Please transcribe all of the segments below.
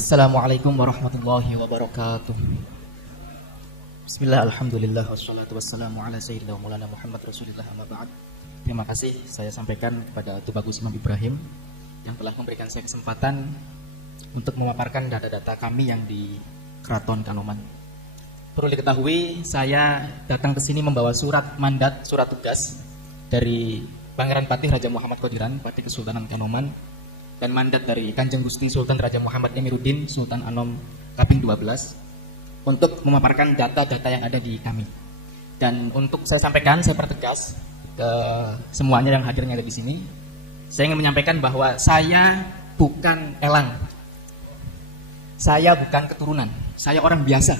Assalamualaikum warahmatullahi wabarakatuh. Bismillah, alhamdulillah, wassalatu wassalamu ala sayyidina maulana Muhammad Rasulillah amma ba'd. Terima kasih saya sampaikan kepada Tubagus Imam Ibrahim yang telah memberikan saya kesempatan untuk memaparkan data-data kami yang di Keraton Kanoman. Perlu diketahui, saya datang ke sini membawa surat mandat, surat tugas dari Pangeran Patih Raja Muhammad Qadiran, Patih Kesultanan Kanoman, dan mandat dari Kanjeng Gusti Sultan Raja Muhammad Emiruddin Sultan Anom Kaping 12 untuk memaparkan data-data yang ada di kami. Dan untuk saya sampaikan, saya pertegas ke semuanya yang hadirnya ada di sini. Saya ingin menyampaikan bahwa saya bukan elang. Saya bukan keturunan. Saya orang biasa.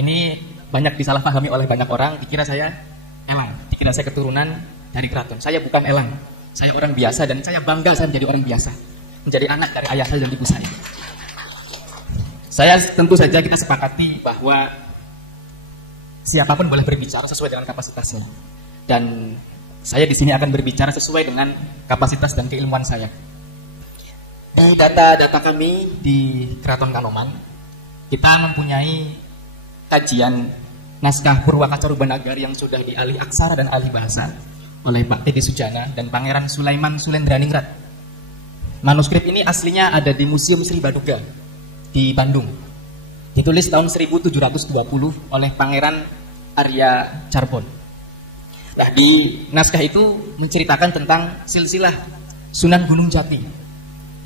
Ini banyak disalahpahami oleh banyak orang, dikira saya elang, dikira saya keturunan dari keraton. Saya bukan elang. Saya orang biasa dan saya bangga saya menjadi orang biasa, menjadi anak dari ayah saya dan ibu saya. Saya tentu saja kita sepakati bahwa siapapun boleh berbicara sesuai dengan kapasitasnya, dan saya di sini akan berbicara sesuai dengan kapasitas dan keilmuan saya. Di data-data kami di Keraton Kanoman, kita mempunyai kajian naskah Purwakaca Rubanagari yang sudah dialih aksara dan alih bahasa oleh Pak Teddy Sujana dan Pangeran Sulaiman Sulendraningrat. Manuskrip ini aslinya ada di Museum Sri Baduga di Bandung. Ditulis tahun 1720 oleh Pangeran Arya Charbon. Nah, di naskah itu menceritakan tentang silsilah Sunan Gunung Jati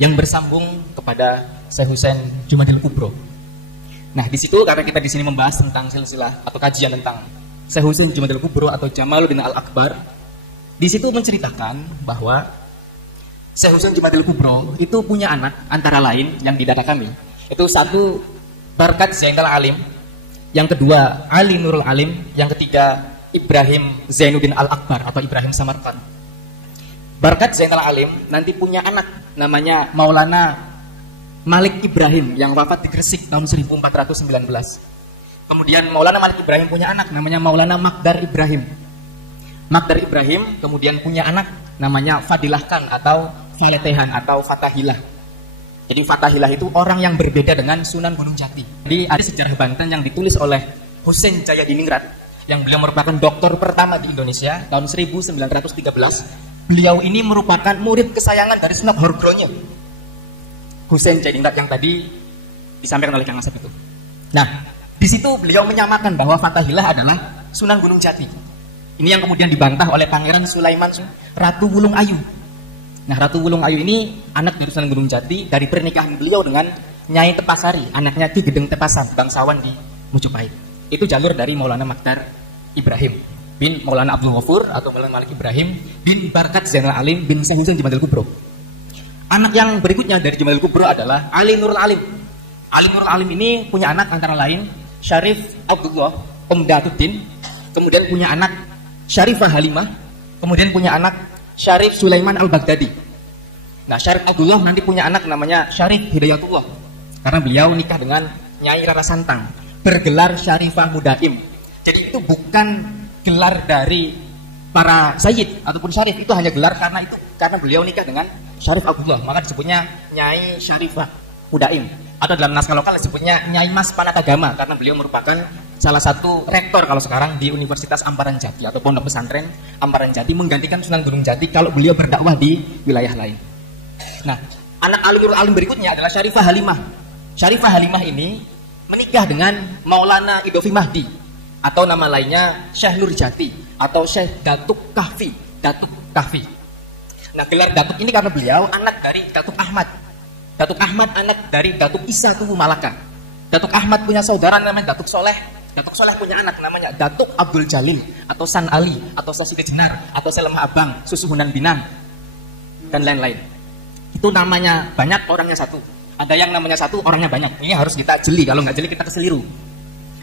yang bersambung kepada Syekh Husain Jumadil Kubro. Nah, di situ karena kita di sini membahas tentang silsilah atau kajian tentang Syekh Husain Jumadil Kubro atau Jamaluddin Al-Akbar, di situ menceritakan bahwa Syekh Husain Jumadil Kubro itu punya anak antara lain yang di data kami. Itu satu Barkat Zainal Alim, yang kedua Ali Nurul Alim, yang ketiga Ibrahim Zainuddin Al-Akbar atau Ibrahim Samarkand. Barkat Zainal Alim nanti punya anak namanya Maulana Malik Ibrahim yang wafat di Gresik tahun 1419. Kemudian Maulana Malik Ibrahim punya anak namanya Maulana Makdar Ibrahim. Makdar Ibrahim kemudian punya anak namanya Fadilah Khan atau Faletehan atau Fatahilah. Jadi Fatahilah itu orang yang berbeda dengan Sunan Gunung Jati. Jadi ada sejarah Banten yang ditulis oleh Husein Jayadiningrat yang beliau merupakan doktor pertama di Indonesia tahun 1913. Beliau ini merupakan murid kesayangan dari Sunan Horgronye, Husein Jayadiningrat yang tadi disampaikan oleh Kang Asep itu. Nah, di situ beliau menyamakan bahwa Fatahilah adalah Sunan Gunung Jati. Ini yang kemudian dibantah oleh Pangeran Sulaiman Ratu Wulung Ayu. Nah, Ratu Wulung Ayu ini anak dari Sunan Gunung Jati dari pernikahan beliau dengan Nyai Tepasari, anaknya Ki Gedeng Tepasan, bangsawan di Mujopahit. Itu jalur dari Maulana Makdar Ibrahim bin Maulana Abdul Ghafur atau Maulana Malik Ibrahim bin Barkat Zainal Alim bin Syekh Husain Jumadil Kubro. Anak yang berikutnya dari Jumadil Kubro adalah Ali Nurul Alim. Ali Nurul Alim ini punya anak antara lain Syarif Abdullah Umdatuddin, kemudian punya anak Syarifah Halimah, kemudian punya anak Syarif Sulaiman Al-Baghdadi. Nah, Syarif Abdullah nanti punya anak namanya Syarif Hidayatullah, karena beliau nikah dengan Nyai Rara Santang, bergelar Syarifah Mudaim. Jadi itu bukan gelar dari para sayyid ataupun syarif, itu hanya gelar karena beliau nikah dengan Syarif Abdullah, maka disebutnya Nyai Syarifah Mudaim. Atau dalam naskah lokal disebutnya Nyai Mas Panatagama karena beliau merupakan salah satu rektor kalau sekarang di Universitas Amparan Jati atau Pondok Pesantren Amparan Jati, menggantikan Sunan Gunung Jati kalau beliau berdakwah di wilayah lain. Nah, anak Ali Nurul Alim berikutnya adalah Syarifah Halimah. Syarifah Halimah ini menikah dengan Maulana Idofi Mahdi atau nama lainnya Syekh Nur Jati atau Syekh Datuk Kahfi. Datuk Kahfi. Nah, gelar Datuk ini karena beliau anak dari Datuk Ahmad. Datuk Ahmad anak dari Datuk Isa Tuhu Malaka. Datuk Ahmad punya saudara namanya Datuk Soleh. Datuk Soleh punya anak namanya Datuk Abdul Jalil atau San Ali atau Soside Jenar atau Selemah Abang, Susuhunan Binang dan lain-lain. Itu namanya banyak, orangnya satu. Ada yang namanya satu, orangnya banyak. Ini harus kita jeli, kalau nggak jeli kita keseliru.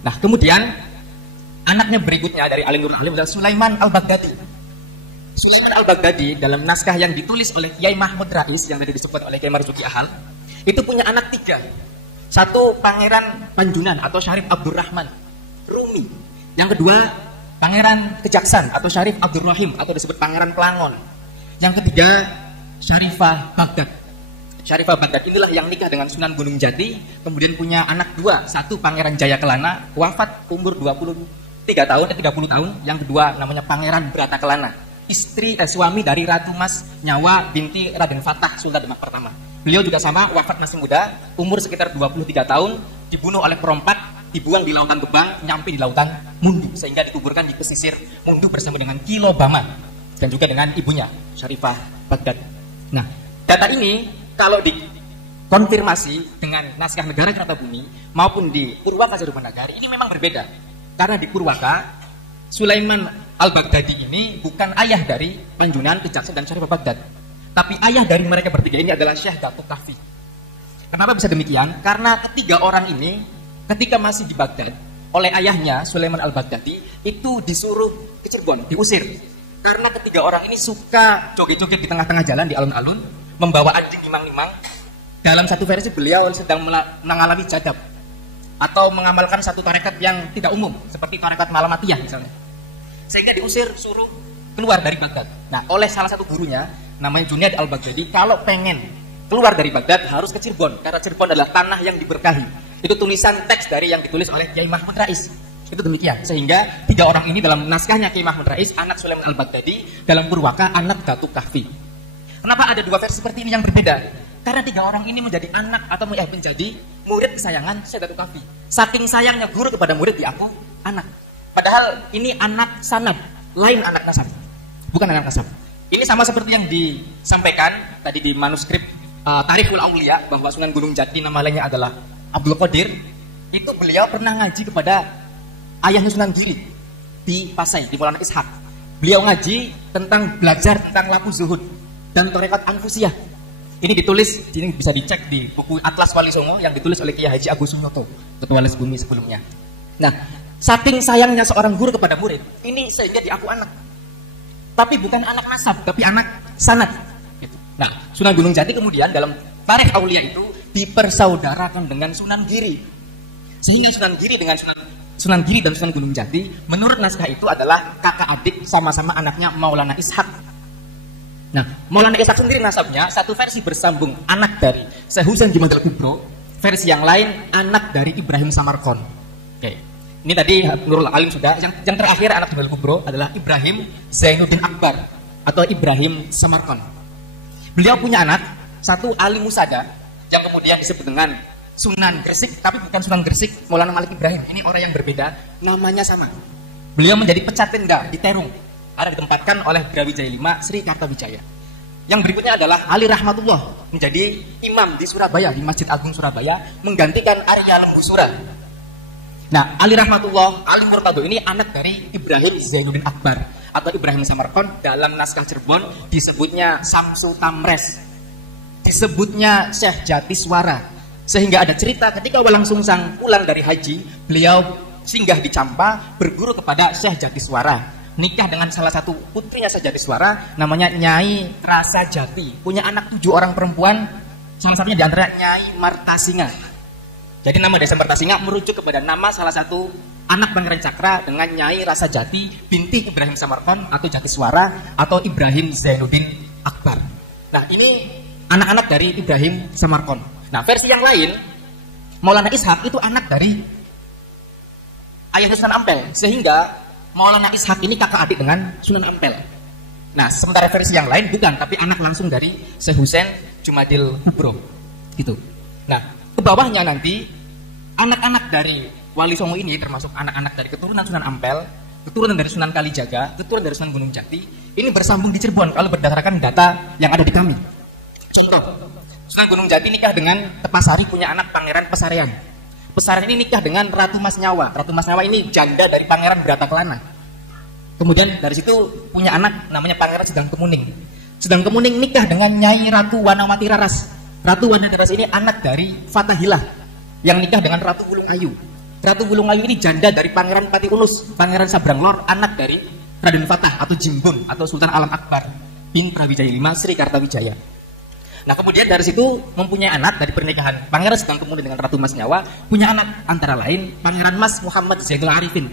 Nah, kemudian anaknya berikutnya dari Ali Nurul Alim adalah Sulaiman Al-Baghdadi. Sulaiman Al-Baghdadi dalam naskah yang ditulis oleh Kiai Mahmud Rais yang tadi disebut oleh Kiai Marzuki Ahal, itu punya anak 3. Satu Pangeran Panjunan atau Syarif Abdurrahman Rumi. Yang kedua Pangeran Kejaksan atau Syarif Abdurrahim atau disebut Pangeran Pelangon. Yang ketiga Syarifah Baghdad. Syarifah Baghdad inilah yang nikah dengan Sunan Gunung Jati, kemudian punya anak dua, satu Pangeran Jaya Kelana, wafat umur 23 tahun, 30 tahun, yang kedua namanya Pangeran Brata Kelana, suami dari Ratu Mas Nyawa binti Raden Fatah Sultan Demak pertama. Beliau juga sama, wafat masih muda, umur sekitar 23 tahun, dibunuh oleh perompak, dibuang di lautan Gebang, nyampe di lautan Mundu, sehingga dikuburkan di pesisir Mundu bersama dengan Ki Lobama dan juga dengan ibunya Syarifah Baghdad. Nah, data ini kalau dikonfirmasi dengan naskah Negara Kertabumi maupun di Purwaka Jarumanagari ini memang berbeda. Karena di Purwaka, Sulaiman Al-Baghdadi ini bukan ayah dari Panjunan, Kejaksan, dan Syarifah Baghdad. Tapi ayah dari mereka bertiga ini adalah Syekh Datuk Kahfi. Kenapa bisa demikian? Karena ketiga orang ini ketika masih di Baghdad oleh ayahnya Sulaiman Al-Baghdadi itu disuruh ke Cirebon, diusir. Karena ketiga orang ini suka joget-joget di tengah-tengah jalan di alun-alun, membawa anjing limang-limang. Dalam satu versi beliau sedang mengalami jadab atau mengamalkan satu tarekat yang tidak umum seperti tarekat Malamatiyah misalnya, sehingga diusir, suruh keluar dari Baghdad. Nah, oleh salah satu gurunya namanya Junaid Al-Baghdadi, kalau pengen keluar dari Baghdad harus ke Cirebon, karena Cirebon adalah tanah yang diberkahi. Itu tulisan teks dari yang ditulis oleh Kiai Mahmud Rais. Itu demikian, sehingga tiga orang ini dalam naskahnya Kiai Mahmud Rais, anak Sulaiman Al-Baghdadi, dalam Purwaka anak Datuk Kahfi. Kenapa ada dua versi seperti ini yang berbeda? Karena tiga orang ini menjadi anak atau menjadi murid kesayangan Syekh Datuk Kahfi. Saking sayangnya guru kepada murid diaku anak. Padahal ini anak sanad, lain anak nasab. Bukan anak nasab. Ini sama seperti yang disampaikan tadi di manuskrip Tarikhul Aulia, bahwa Sunan Gunung Jati nama lainnya adalah Abdul Qadir. Itu beliau pernah ngaji kepada ayahnya Sunan Giri di Pasai, di Maulana Ishaq. Beliau ngaji tentang belajar tentang laku zuhud dan tarekat Anfusiyah. Ini ditulis, ini bisa dicek di buku Atlas Wali Songo yang ditulis oleh Kiai Haji Agus Sunyoto, Ketua Les Bumi sebelumnya. Nah, saking sayangnya seorang guru kepada murid, ini sehingga diaku anak. Tapi bukan anak nasab, tapi anak sanad. Nah, Sunan Gunung Jati kemudian dalam Tarikh Aulia itu dipersaudarakan dengan Sunan Giri. Sehingga Sunan Giri dengan Sunan Giri dan Sunan Gunung Jati menurut naskah itu adalah kakak adik, sama-sama anaknya Maulana Ishaq. Nah, Maulana Ishaq sendiri nasabnya satu versi bersambung anak dari Syekh Husain Jumadil Kubro, versi yang lain anak dari Ibrahim Samarkand. Oke. Ini tadi Nurul Alim sudah. Yang terakhir anak Jumadil Kubro adalah Ibrahim Zainuddin Akbar atau Ibrahim Samarkand. Beliau punya anak satu Ali Musada yang kemudian disebut dengan Sunan Gresik, tapi bukan Sunan Gresik Maulana Malik Ibrahim. Ini orang yang berbeda, namanya sama. Beliau menjadi pecatenda di Terung. Ada ditempatkan oleh Brawijaya V Sri Kartawijaya. Yang berikutnya adalah Ali Rahmatullah, menjadi imam di Surabaya, di Masjid Agung Surabaya, menggantikan Arya Lembusura. Nah, Ali Rahmatullah, Ali Murtado ini anak dari Ibrahim Zainuddin Akbar atau Ibrahim Samarkand. Dalam naskah Cirebon disebutnya Samsu Tamres, disebutnya Syekh Jatiswara. Sehingga ada cerita ketika Walang Sungsang pulang dari haji, beliau singgah di Campa, berguru kepada Syekh Jatiswara, nikah dengan salah satu putrinya Syekh Jatiswara, namanya Nyai Rasa Jati, punya anak 7 orang perempuan, salah satunya diantara Nyai Martasinga. Jadi nama desa Martasinga merujuk kepada nama salah satu anak Pangeran Cakra dengan Nyai Rasa Jati binti Ibrahim Samarkand atau Jatiswara atau Ibrahim Zainuddin Akbar. Nah, ini anak-anak dari Ibrahim Samarkand. Nah, versi yang lain, Maulana Ishaq itu anak dari ayahnya Sunan Ampel, sehingga Maulana Ishaq ini kakak adik dengan Sunan Ampel. Nah, sementara versi yang lain bukan, tapi anak langsung dari Syekh Husain Jumadil Kubro. Gitu. Nah, ke bawahnya nanti anak-anak dari Wali Songo ini termasuk anak-anak dari keturunan Sunan Ampel, keturunan dari Sunan Kalijaga, keturunan dari Sunan Gunung Jati, ini bersambung di Cirebon kalau berdasarkan data yang ada di kami. Contoh, Sunan Gunung Jati nikah dengan Tepasari, punya anak Pangeran Pesarean. Pesarean ini nikah dengan Ratu Mas Nyawa. Ratu Mas Nyawa ini janda dari Pangeran Brata Kelana. Kemudian dari situ punya anak namanya Pangeran Sedang Kemuning. Sedang Kemuning nikah dengan Nyai Ratu Wanawati Raras. Ratu Wanawati Raras ini anak dari Fatahillah yang nikah dengan Ratu Wulung Ayu. Ratu Wulung Ayu ini janda dari Pangeran Patiunus, Pangeran Sabranglor, anak dari Raden Fatah atau Jimbun atau Sultan Alam Akbar bin Brawijaya V Sri Kartawijaya. Nah, kemudian dari situ mempunyai anak dari pernikahan Pangeran Sedang Kemuning dengan Ratu Mas Nyawa, punya anak antara lain Pangeran Mas Muhammad Zainul Arifin.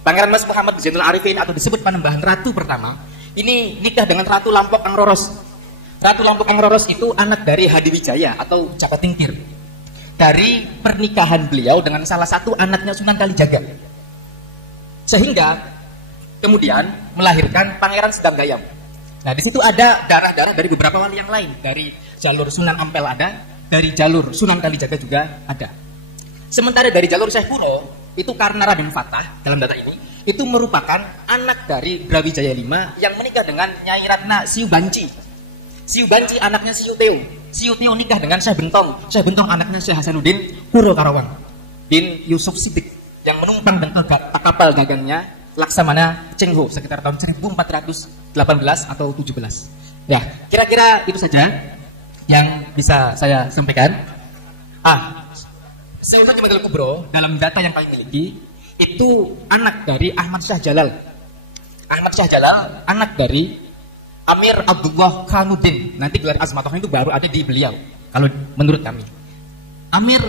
Pangeran Mas Muhammad Zainul Arifin atau disebut Panembahan Ratu pertama, ini nikah dengan Ratu Lampok Angroros. Ratu Lampung Engroros itu anak dari Hadiwijaya atau Jaka Tingkir. Dari pernikahan beliau dengan salah satu anaknya Sunan Kalijaga. Sehingga kemudian melahirkan Pangeran Sedang Gayam. Nah, di situ ada darah-darah dari beberapa wali yang lain. Dari jalur Sunan Ampel ada, dari jalur Sunan Kalijaga juga ada. Sementara dari jalur Syekh Kuro, itu karena Raden Fatah dalam data ini, itu merupakan anak dari Brawijaya V yang menikah dengan Nyai Ratna Siu Banci. Siu Banci anaknya Siu Teo. Siu Teo nikah dengan Syekh Bentong. Syekh Bentong anaknya Syekh Hasanuddin Kuro Karawang bin Yusuf Siddiq yang menumpang dan kapal dagangnya Laksamana Cheng Ho sekitar tahun 1418 atau 17. Ya, kira-kira itu saja yang bisa saya sampaikan. Syekh Haji Madal Kubro dalam data yang kami miliki itu anak dari Ahmad Syah Jalal. Ahmad Syah Jalal anak dari Amir Abdullah Khanuddin. Nanti gelar Azmatoh itu baru ada di beliau kalau menurut kami. Amir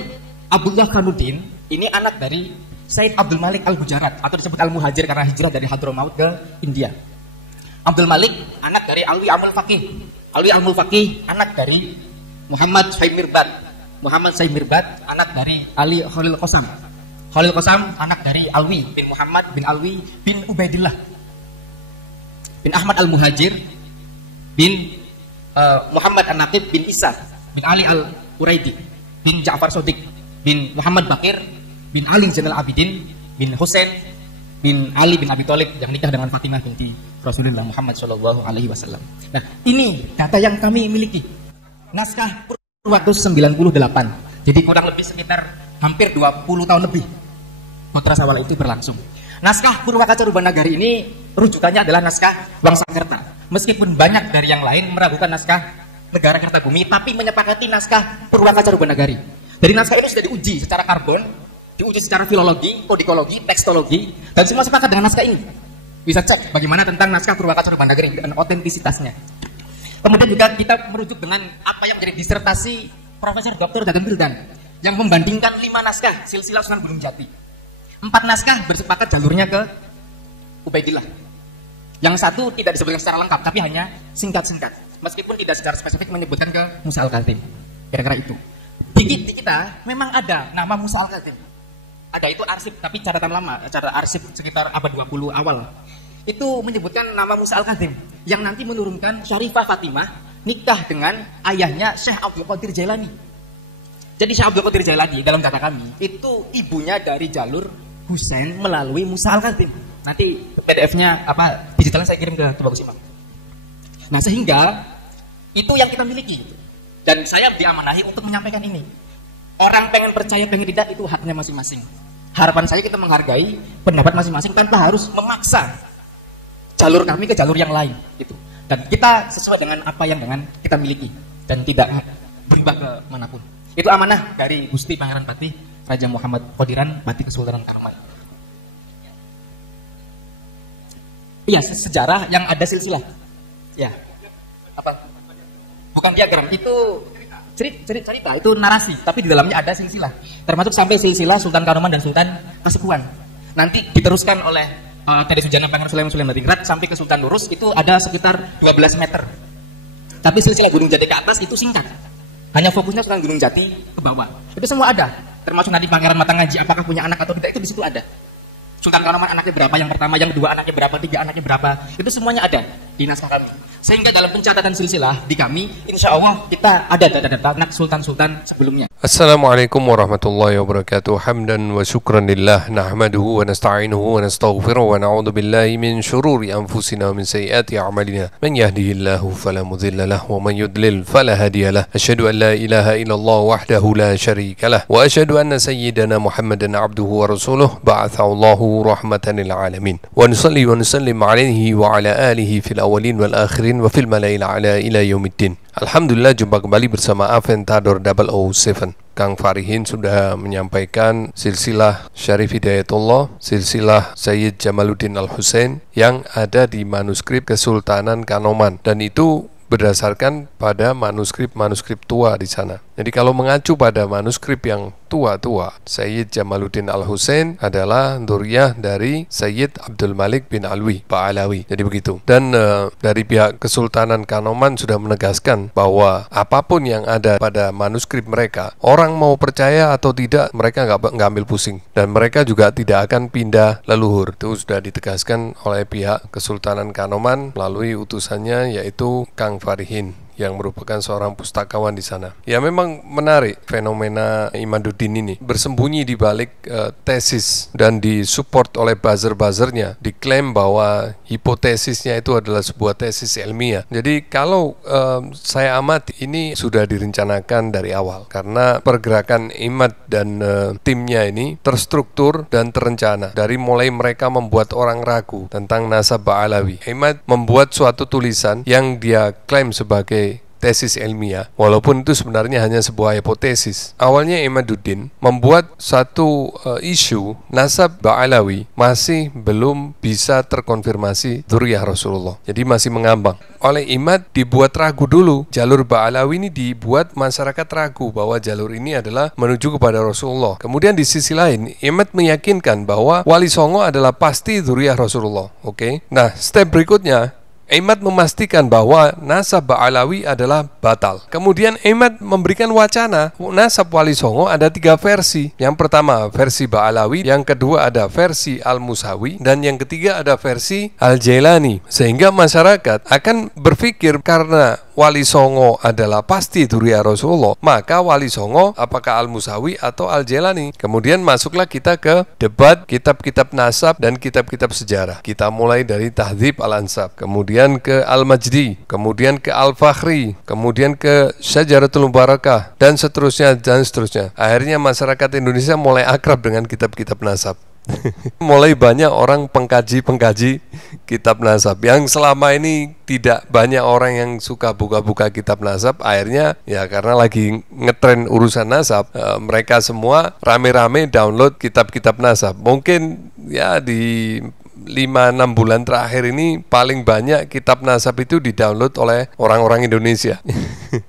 Abdullah Khanuddin ini anak dari Said Abdul Malik Al-Gujarat atau disebut Al-Muhajir karena hijrah dari Hadramaut ke India. Abdul Malik anak dari Alwi Amul Faqih. Alwi Amul Faqih anak dari Muhammad Said Mirbad. Muhammad Said Mirbad anak dari Ali Khalil Qasam. Khalil Qasam anak dari Alwi bin Muhammad bin Alwi bin Ubaidillah bin Ahmad Al-Muhajir bin Muhammad An-Naqib bin Isa bin Ali Al-Quraidi bin Ja'far Sodik bin Muhammad Bakir bin Ali Zainal Abidin bin Husain bin Ali bin Abi Thalib yang nikah dengan Fatimah binti Rasulullah Muhammad Shallallahu Alaihi Wasallam. Nah, ini data yang kami miliki. Naskah Purwatus 98. Jadi kurang lebih sekitar hampir 20 tahun lebih Putra Sawal itu berlangsung. Naskah Purwakaca Rubanagari ini rujukannya adalah naskah Wangsakerta. Meskipun banyak dari yang lain meragukan naskah Negara Kertabumi, tapi menyepakati naskah Purwakaca Rubanagari. Dari naskah ini sudah diuji secara karbon, diuji secara filologi, kodikologi, tekstologi, dan semua sepakat dengan naskah ini. Bisa cek bagaimana tentang naskah Purwakaca Rubanagari dan otentisitasnya. Kemudian juga kita merujuk dengan apa yang menjadi disertasi Profesor Dr. Dadan Wildan yang membandingkan 5 naskah silsilah Sunan Gunung Jati. 4 naskah bersepakat jalurnya ke Ubaidillah. Yang satu tidak disebutkan secara lengkap, tapi hanya singkat-singkat. Meskipun tidak secara spesifik menyebutkan ke Musa Al-Kaltim. Kira-kira itu. Di kita memang ada nama Musa Al-Kaltim. Ada itu arsip, tapi catatan lama, cara arsip sekitar abad 20 awal. Itu menyebutkan nama Musa Al-Kaltim yang nanti menurunkan Syarifah Fatimah nikah dengan ayahnya Syekh Abdul Qadir Jailani. Jadi Syekh Abdul Qadir Jailani dalam data kami itu ibunya dari jalur Husain melalui Musa Al-Kaltim. Nanti PDF-nya digitalnya saya kirim ke Tubagus Imam. Nah, sehingga itu yang kita miliki. Dan saya diamanahi untuk menyampaikan ini. Orang pengen percaya, pengen tidak, itu haknya masing-masing. Harapan saya kita menghargai pendapat masing-masing tanpa harus memaksa jalur kami ke jalur yang lain. Gitu. Dan kita sesuai dengan apa yang kita miliki. Dan tidak berubah ke manapun. Itu amanah dari Gusti Pangeran Patih Raja Muhammad Qadiran Patih Kesultanan Kahraman. Iya, sejarah yang ada silsilah. Ya. Apa? Bukan diagram, itu cerita, itu narasi, tapi di dalamnya ada silsilah. Termasuk sampai silsilah Sultan Kanoman dan Sultan Kasepuhan. Nanti diteruskan oleh Tadi Sujana Pangeran Sulaiman Batingrat sampai ke Sultan Nurus itu ada sekitar 12 meter. Tapi silsilah Gunung Jati ke atas itu singkat. Hanya fokusnya Sultan Gunung Jati ke bawah. Itu semua ada. Termasuk nanti Pangeran Matangaji apakah punya anak atau tidak itu di situ ada. Sultan Kanoman anaknya berapa, yang pertama, yang kedua anaknya berapa, 3 anaknya berapa. Itu semuanya ada di naskah kami. Sehingga dalam pencatatan silsilah di kami, insya Allah kita ada data-data anak sultan-sultan sebelumnya. Assalamualaikum warahmatullahi wabarakatuh. Hamdan wa syukran lillah, nahmaduhu wa nasta'inuhu wa nastaghfiruh wa na'udzu billahi min syururi anfusina wa min sayyiati a'malina. Man yahdihillahu fala mudilla lahu wa man yudlil fala hadiya lahu. Asyhadu an la ilaha illallah wahdahu la syarika lahu wa asyhadu anna sayyidana Muhammadan abduhu wa rasuluh ba'athahu Allahu rahmatan lil alamin. Wa nusalli wa nusallim alaihi wa ala alihi fil awwalin wal akhirin wa fil malail ala ila yaumiddin. Alhamdulillah, jumpa kembali bersama Aventador 007. Kang Farihin sudah menyampaikan silsilah Syarif Hidayatullah, silsilah Sayyid Jamaluddin Al-Husain yang ada di manuskrip Kesultanan Kanoman, dan itu berdasarkan pada manuskrip tua di sana. Jadi kalau mengacu pada manuskrip yang tua-tua, Sayyid Jamaluddin Al-Husain adalah dzurriyyah dari Sayyid Abdul Malik bin Alwi Ba'alawi. Jadi begitu. Dan dari pihak Kesultanan Kanoman sudah menegaskan bahwa apapun yang ada pada manuskrip mereka, orang mau percaya atau tidak, mereka nggak ambil pusing. Dan mereka juga tidak akan pindah leluhur. Itu sudah ditegaskan oleh pihak Kesultanan Kanoman melalui utusannya, yaitu Kang Farihin, yang merupakan seorang pustakawan di sana. Ya, memang menarik fenomena Imaduddin ini, bersembunyi di balik tesis dan disupport oleh buzzer-buzzernya, diklaim bahwa hipotesisnya itu adalah sebuah tesis ilmiah. Jadi kalau saya amati, ini sudah direncanakan dari awal, karena pergerakan Imad dan timnya ini terstruktur dan terencana. Dari mulai mereka membuat orang ragu tentang nasab Ba'alawi, Imad membuat suatu tulisan yang dia klaim sebagai tesis ilmiah, walaupun itu sebenarnya hanya sebuah hipotesis. Awalnya Imaduddin membuat satu isu nasab Ba'alawi masih belum bisa terkonfirmasi dzurriyyah Rasulullah, jadi masih mengambang. Oleh Imad dibuat ragu dulu, jalur Ba'alawi ini dibuat masyarakat ragu bahwa jalur ini adalah menuju kepada Rasulullah. Kemudian di sisi lain, Imad meyakinkan bahwa Wali Songo adalah pasti dzurriyyah Rasulullah. Oke. Nah, step berikutnya, Imad memastikan bahwa nasab Ba'alawi adalah batal. Kemudian Imad memberikan wacana nasab Wali Songo ada 3 versi. Yang pertama versi Ba'alawi, yang kedua ada versi Al-Musawi, dan yang ketiga ada versi Al-Jailani. Sehingga masyarakat akan berpikir karena Wali Songo adalah pasti dzurriyyah Rasulullah, maka Wali Songo apakah Al-Musawi atau Al-Jailani? Kemudian masuklah kita ke debat kitab-kitab nasab dan kitab-kitab sejarah. Kita mulai dari Tahdzib Al-Ansab, kemudian ke Al-Majdi, kemudian ke Al-Fakhri, kemudian ke Syajaratul Mubarakah, dan seterusnya dan seterusnya. Akhirnya masyarakat Indonesia mulai akrab dengan kitab-kitab nasab. Mulai banyak orang pengkaji kitab nasab. Yang selama ini tidak banyak orang yang suka buka-buka kitab nasab, akhirnya ya karena lagi ngetren urusan nasab, mereka semua rame-rame download kitab-kitab nasab. Mungkin ya di 5-6 bulan terakhir ini paling banyak kitab nasab itu didownload oleh orang-orang Indonesia.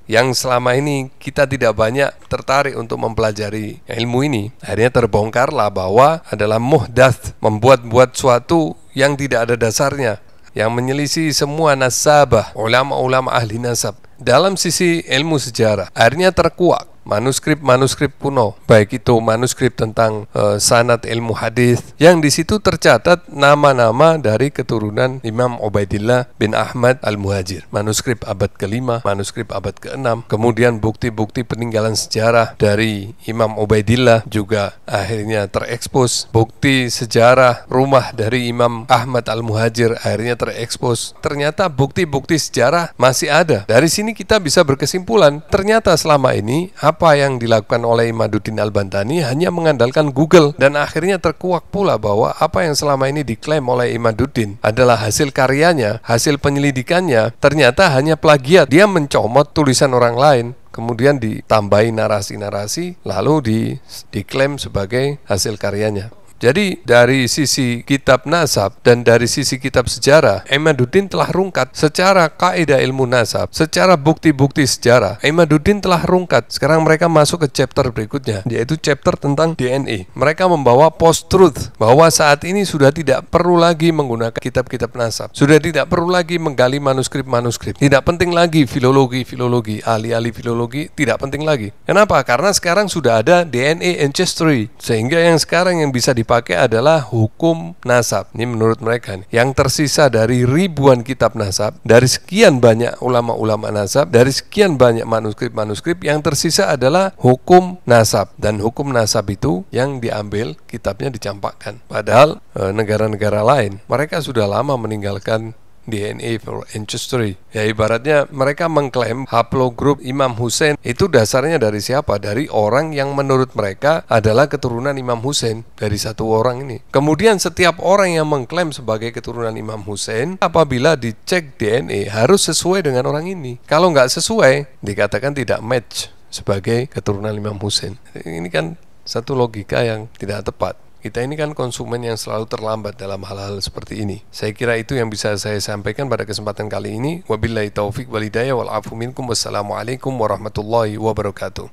Yang selama ini kita tidak banyak tertarik untuk mempelajari ilmu ini, akhirnya terbongkarlah bahwa adalah muhdats, membuat-buat suatu yang tidak ada dasarnya, yang menyelisih semua nasabah, ulama-ulama ahli nasab. Dalam sisi ilmu sejarah, akhirnya terkuak manuskrip-manuskrip kuno, baik itu manuskrip tentang sanad ilmu hadis, yang di situ tercatat nama-nama dari keturunan Imam Ubaidillah bin Ahmad Al-Muhajir. Manuskrip abad ke-5, manuskrip abad ke-6, kemudian bukti-bukti peninggalan sejarah dari Imam Ubaidillah juga akhirnya terekspos. Bukti sejarah rumah dari Imam Ahmad Al-Muhajir akhirnya terekspos. Ternyata bukti-bukti sejarah masih ada. Dari sini kita bisa berkesimpulan, ternyata selama ini apa yang dilakukan oleh Imaduddin Al-Bantani hanya mengandalkan Google, dan akhirnya terkuak pula bahwa apa yang selama ini diklaim oleh Imaduddin adalah hasil karyanya, hasil penyelidikannya, ternyata hanya plagiat. Dia mencomot tulisan orang lain, kemudian ditambahi narasi-narasi, lalu diklaim sebagai hasil karyanya. Jadi dari sisi kitab nasab dan dari sisi kitab sejarah, Imaduddin telah rungkat secara kaidah ilmu nasab, secara bukti-bukti sejarah. Imaduddin telah rungkat. Sekarang mereka masuk ke chapter berikutnya, yaitu chapter tentang DNA. Mereka membawa post-truth, bahwa saat ini sudah tidak perlu lagi menggunakan kitab-kitab nasab, sudah tidak perlu lagi menggali manuskrip-manuskrip, tidak penting lagi filologi, ahli-ahli filologi, tidak penting lagi. Kenapa? Karena sekarang sudah ada DNA ancestry, sehingga yang sekarang yang bisa dipakai adalah hukum nasab. Ini menurut mereka nih. Yang tersisa dari ribuan kitab nasab, dari sekian banyak ulama-ulama nasab, dari sekian banyak manuskrip-manuskrip, yang tersisa adalah hukum nasab. Dan hukum nasab itu yang diambil, kitabnya dicampakkan. Padahal negara-negara lain, mereka sudah lama meninggalkan DNA for ancestry. Ya ibaratnya mereka mengklaim haplogroup Imam Hussein itu dasarnya dari siapa? Dari orang yang menurut mereka adalah keturunan Imam Hussein, dari satu orang ini. Kemudian setiap orang yang mengklaim sebagai keturunan Imam Hussein, apabila dicek DNA harus sesuai dengan orang ini. Kalau nggak sesuai, dikatakan tidak match sebagai keturunan Imam Hussein. Ini kan satu logika yang tidak tepat. Kita ini kan konsumen yang selalu terlambat dalam hal-hal seperti ini. Saya kira itu yang bisa saya sampaikan pada kesempatan kali ini. Wabillahi taufiq wal hidayah wal afu minkum. Wassalamualaikum warahmatullahi wabarakatuh.